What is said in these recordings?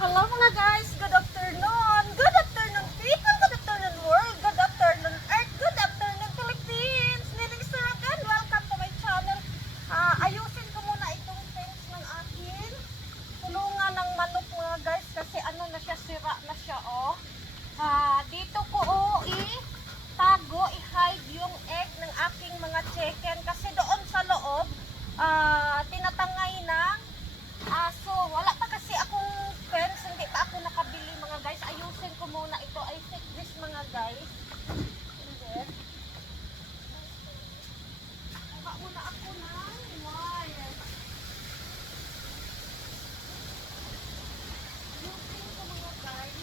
Hello mga guys, good afternoon. Good afternoon people, good afternoon world, good afternoon earth, good afternoon Philippines. Nining Saragan, welcome to my channel. Ayusin ko muna itong fence ng akin. Tulungan ng manok mga guys kasi ano na siya, sira na siya oh. Dito ko tago, i-hide yung egg ng aking mga chicken kasi doon sa loob tinatangay ng aso. Wala pa kasi akong fence, hindi pa ako nakabili mga guys. Ayusin ko muna ito. I think this mga guys. And then, kuha muna ako ng wire. Ayusin ko mga guys.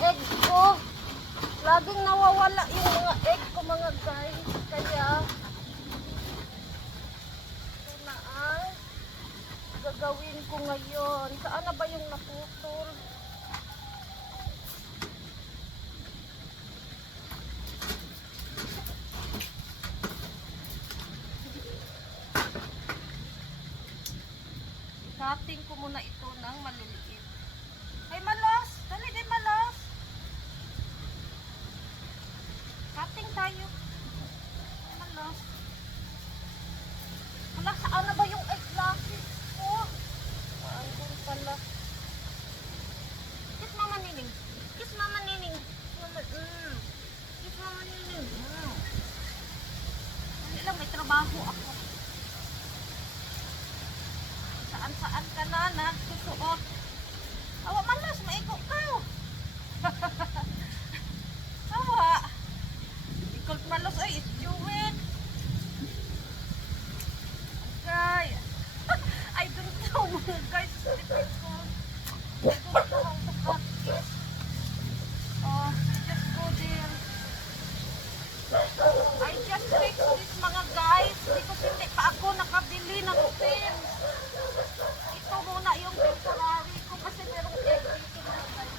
Egg ko. Laging nawawala yung mga egg ko mga guys. Kaya ito na ang gagawin ko ngayon. Saan na ba yung naputol? Cutting ko muna ito ng maliliit. Ay malas! Dali din malas! Cutting tayo. Malas. Malas, saan na ba yung egg lashes ko? Andun pala. Kiss mama nining. Kiss mama nining. Mama, Kiss mama nining. Hindi lang, may trabaho ako. Saan-saan ka na nagsusuot. Awa malas, maiko ka. Awa. Ikot malas ay isjuwin. Okay. I don't know mga guys. I don't know how to cut this. Just go there. I just fixed this mga guys. Because hindi pa ako nakabili ng pins. Ito muna yung temporary ko kasi merong egg dito mga guys.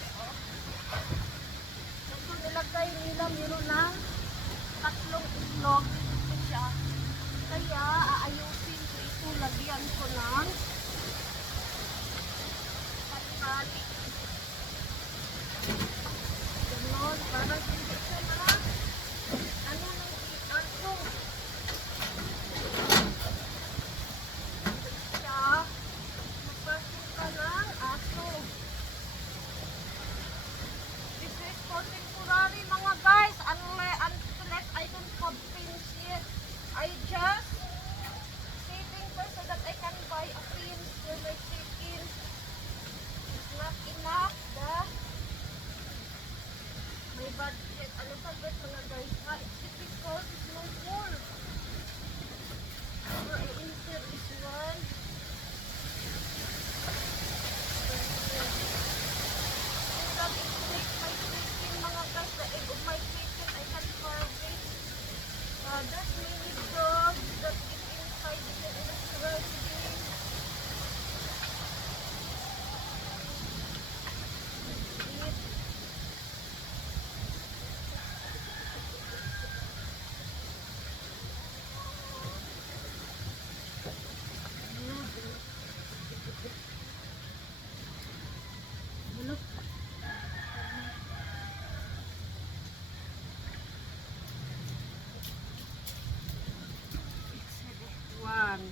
one.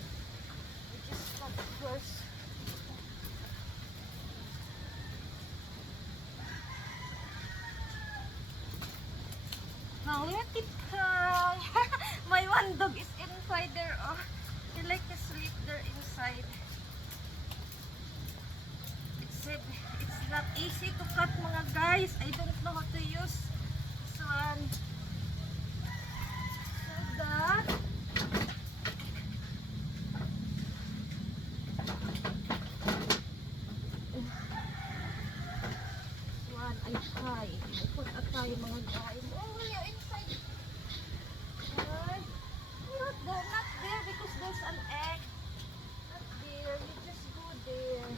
We just cut first. Now let it cry. My one dog is inside there. Oh, he like to sleep there inside. It's not easy to cut, mga guys. I don't know how to use this one. So that one I try. I put a try, mga guys. Oh, you're inside. Right. Not there, not there because there's an egg. Not there. You just go there.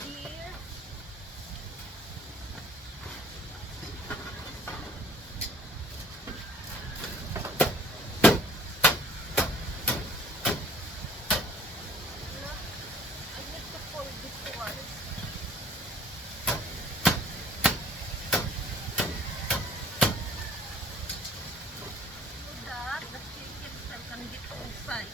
Here. I need to pull this one. So that the chicken cell can get inside.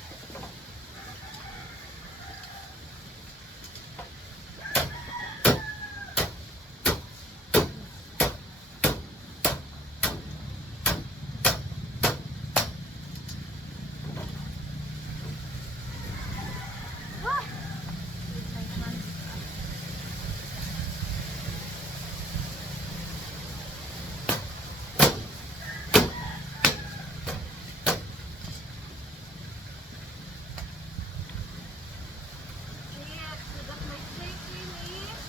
Ah! With my hands up. Yes, so that my chicken is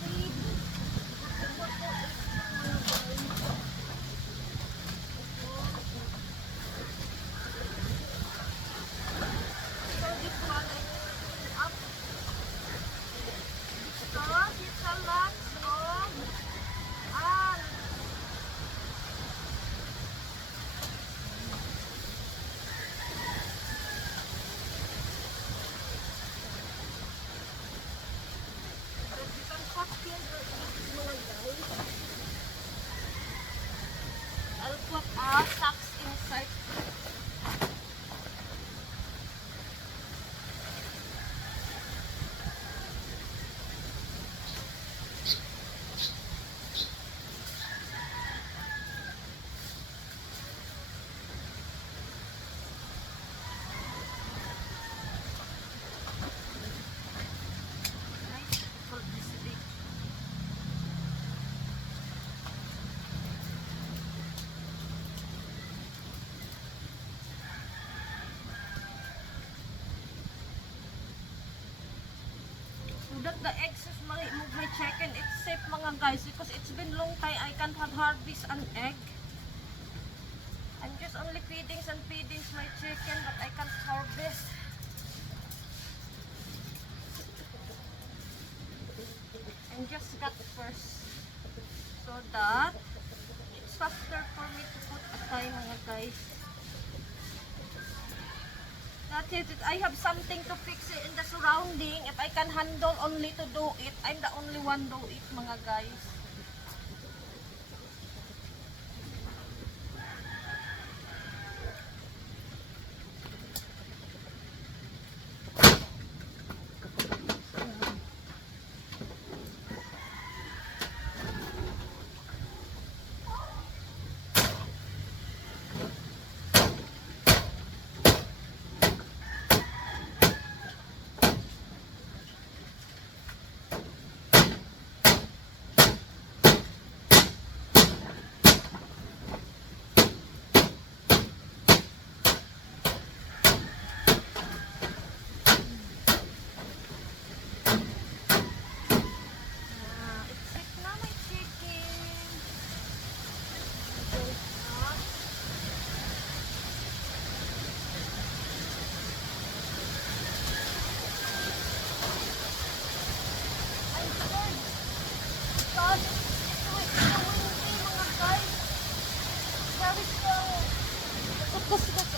clean. So this one I clean up because it's a lot of and but you can cut here or eat, mga guys. I'll put socks inside. Right? For this big. So that the eggs is my chicken, it's safe, mga guys, because it's been long time I can't have harvest an egg. I'm just only feedings and feedings my chicken, but I can't harvest. And just cut first so that it's faster for me to put aside, mga guys. That's it. I have something to fix it in the surrounding. If I can handle only to do it, I'm the only one do it, mga guys.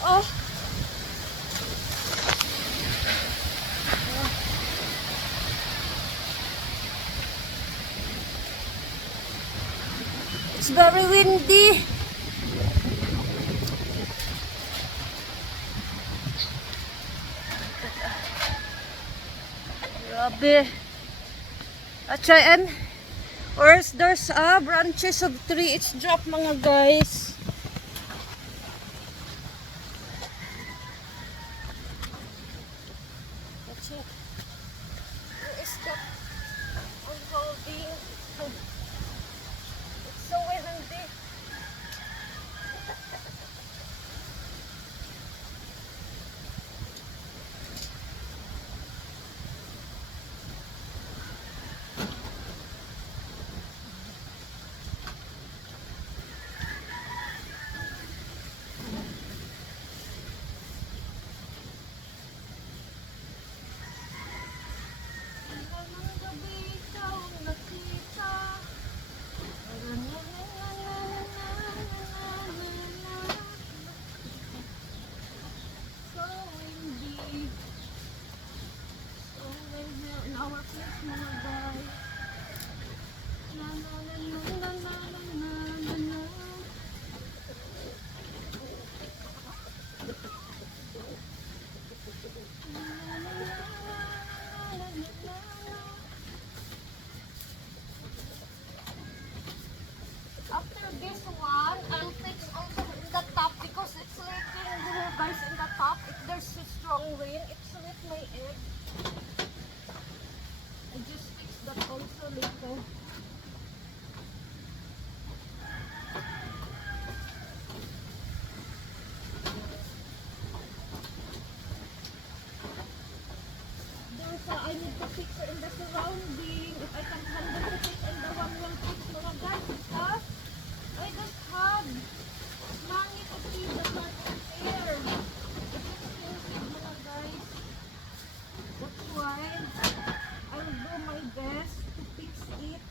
Oh. It's very windy. Grabe. At and or there's branches of tree. It's drop mga guys. That's it. Where is that? I'm holding. It's so windy. After this one, I'll fix also in the top because it's leaking here guys in the top. If there's a strong wind, it's lit my egg. I just fixed that also later. I need to fix it in the surrounding. If I can handle to fix and the one will fix mga guys. Because I just had money to see the curtain air. It's expensive mga guys. That's why I'll do my best to fix it.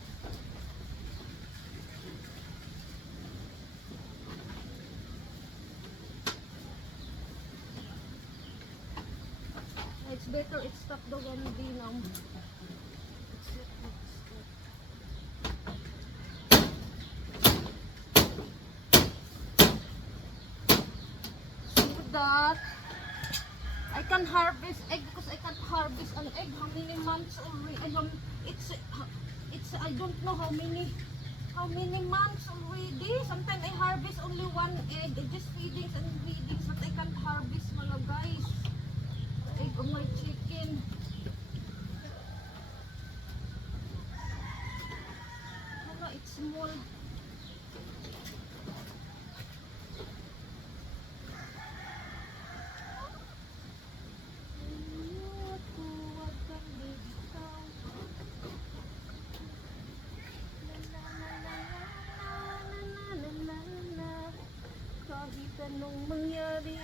It's better it stop the windy now. So that I can harvest egg because I can't harvest an egg. How many months already? It's I don't know how many months already. Sometimes I harvest only one egg. Just feedings and feedings, but I can't harvest mga guys. Egg of my chicken. Hala, it's small. Kahit anong mangyari.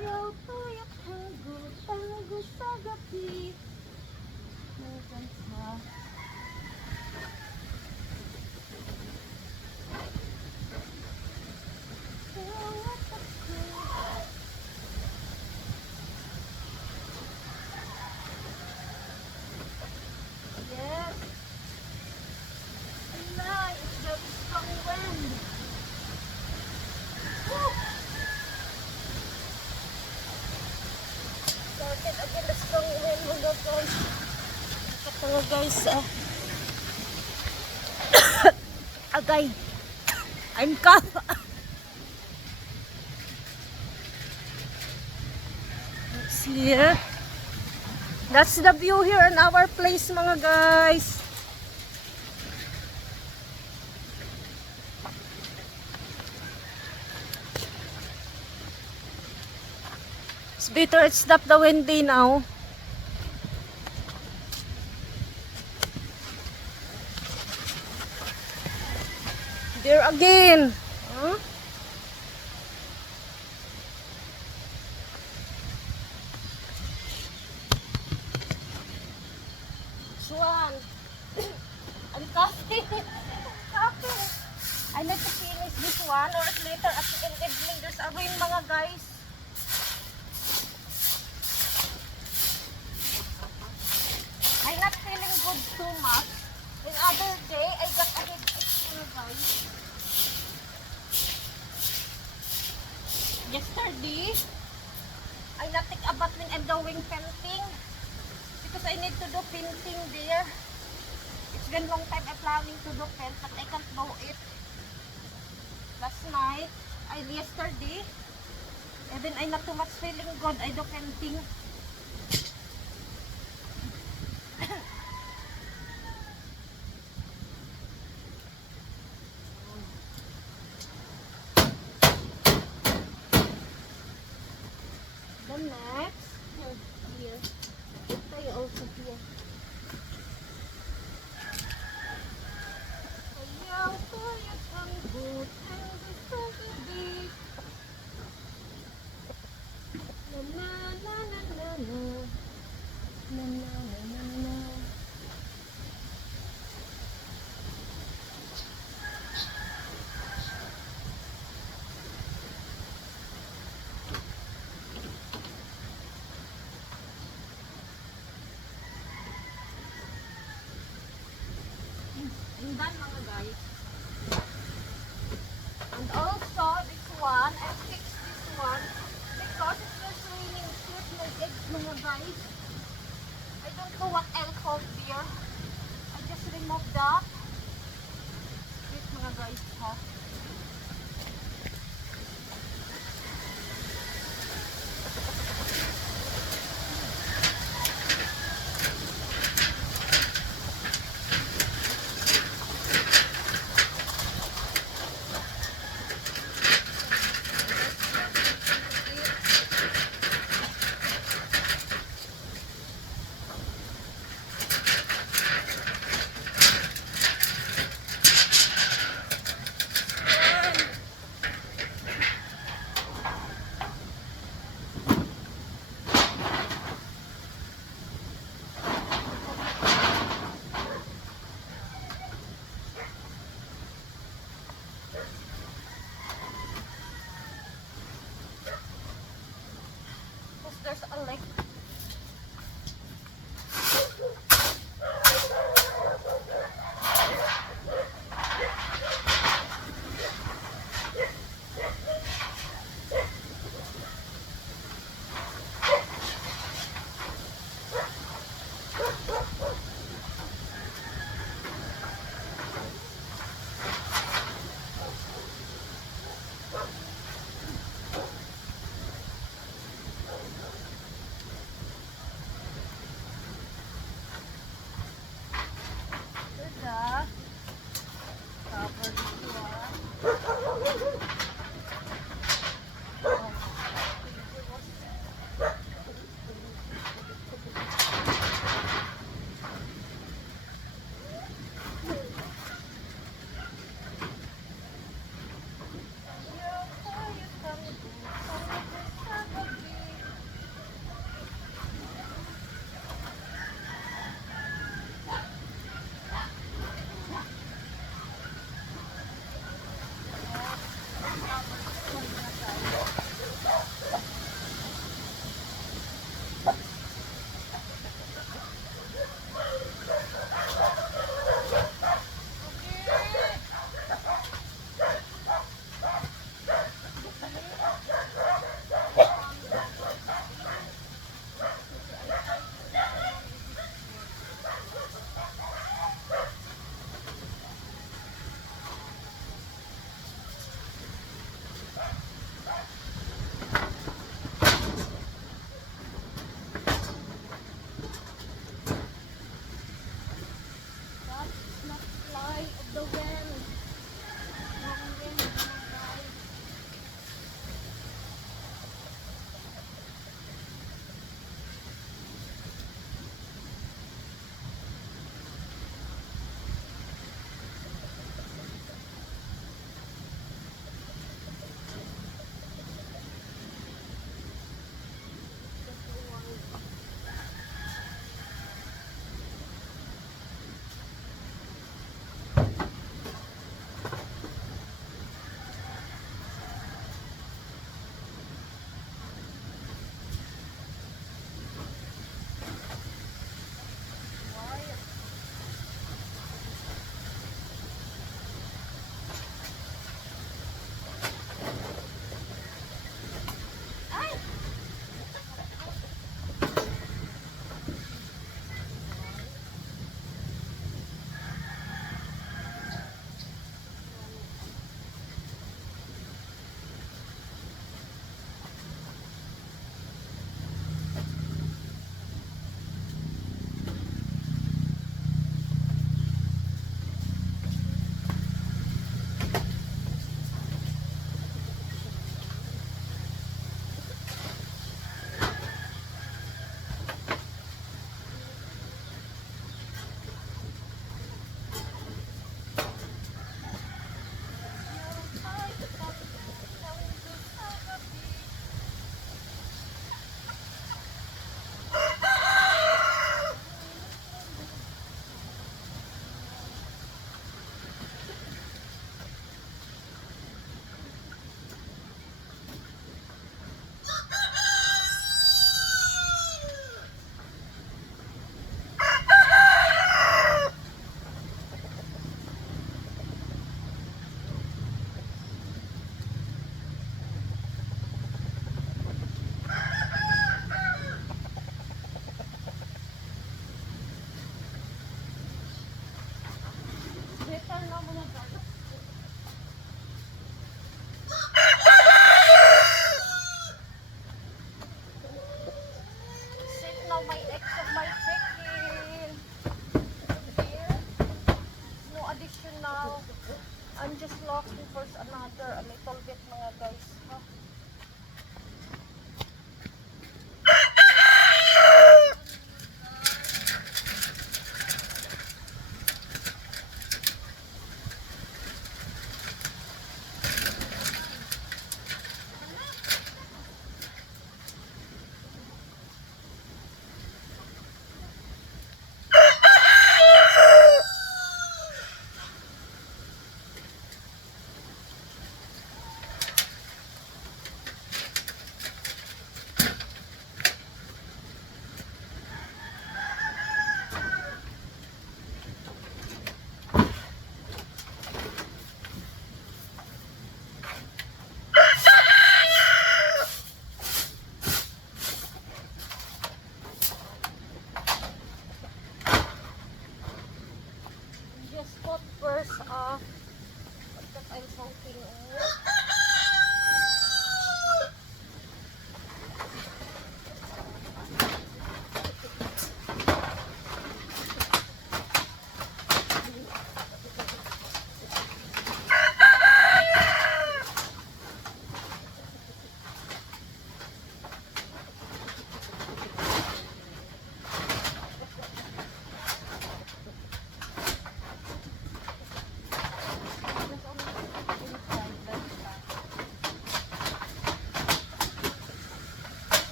Sayaw tuyak tanggo sa gabi ng bansa. Tawag ako. Yes. It's very strong wind. Woo! Started again the strong wind mga guys. Mga guys, agay. I'm cough. Let's here. That's the view here in our place mga guys. It's better it stop the windy now. There again. Huh? Swan. I'm coughing. Coughing. I need to finish this one or later at the evening there's a rain mga guys. I'm not feeling good too much. The other day I got a headache mga guys. Yesterday, I not take a bath when I'm doing painting because I need to do painting there. It's been long time I'm planning to do paint but I can't do it. Last night, yesterday, even I not too much feeling good, I do painting. The next, here, tayo also here. Ayaw tuyot ang boot and gusto ibig. Na na na na na na. Na na na na na. And then mga guys. And also this one, I fixed this one because it was raining shit my eggs mga guys. I don't know what else hold there. I just removed that. Wait mga guys ha.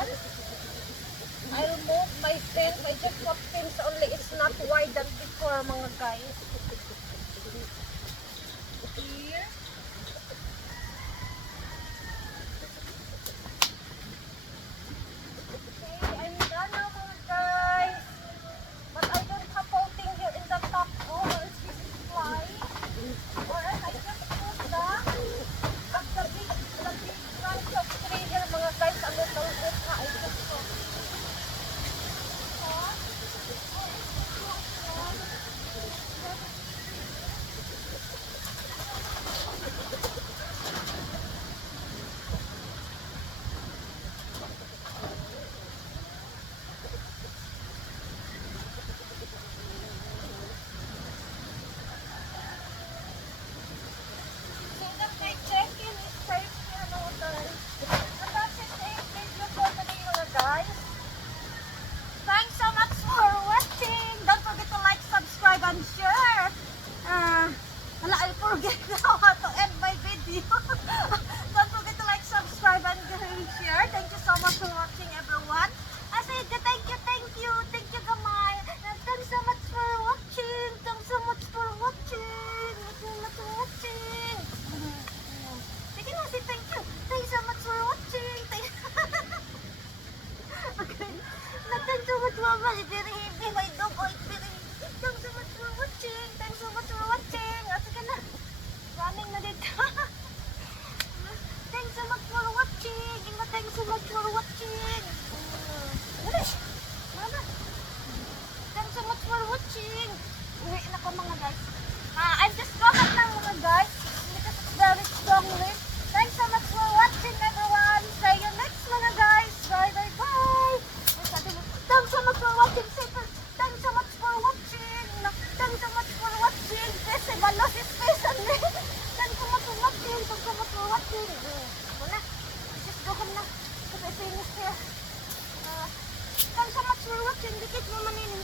once. I remove my pins, my jackpot pins only. It's not wide than before, mga guys. Here. Okay, I'm done now, mga guys. But I don't have coating here in the top. Oh, it's this fly. Or else I just put the big branch of tree here, mga guys. A little bit na. I just put. So that my check-in is safe here, mga guys. And that's it, video for today, mga guys. Thanks so much for watching. Don't forget to like, subscribe, and share. Wala, I forget now how to end my video. Don't forget to like, subscribe, and share. Thank you so much for watching, everyone. I said thank you, gamay. And thanks so much for watching. Thanks so much for watching. Sige na, say thank you. Thanks so much for watching. Okay. Thanks so much for watching. My dog, oh, it's very thanks so much for watching. Thanks so much for watching. Sige na. Running na dito. Thanks so much for watching. Thanks so much for watching. Mama. Thanks so much for watching. Uwi na ko, mga guys. I'm just walking lang, mga guys. Because it's very strongly. Thanks so much for watching, everyone. See you next, mga guys. Bye, bye, bye. Thanks so much for watching. Thanks so much for watching. Thanks so much for watching. Kasi balos is face on me. Thanks so much for watching. Thanks so much for watching. Wala. Just go home na. Because I finished here. Thanks so much for watching. Dikit mo maninin.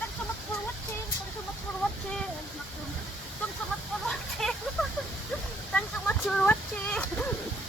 Thanks so much for watching. Thanks so much for watching. Thanks so much for watching. Thanks so much for watching.